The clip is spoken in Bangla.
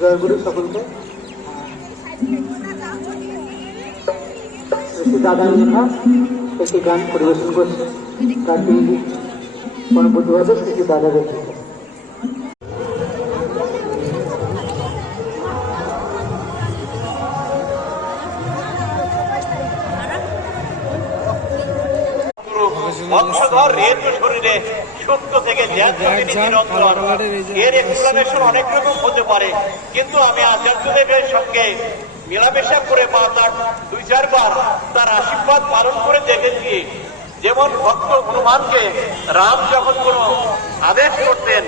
জয়গুরু সকলকে দাদার লেখা একটি গান পরিবেশন করছে। গানটি পরবর্তীভাবে শ্রী দাদা রেখে বংশধর রেডিও শরীরে সত্য থেকে নিরন্তর এর এক্সপ্লেনেশন অনেক রকম হতে পারে, কিন্তু আমি আচার্যদেবের সঙ্গে মেলামেশা করে বা তার 2-4 বার তার আশীর্বাদ পালন করে দেখেছি। যেমন ভক্ত হনুমানকে রাম যখন কোনো আদেশ করতেন,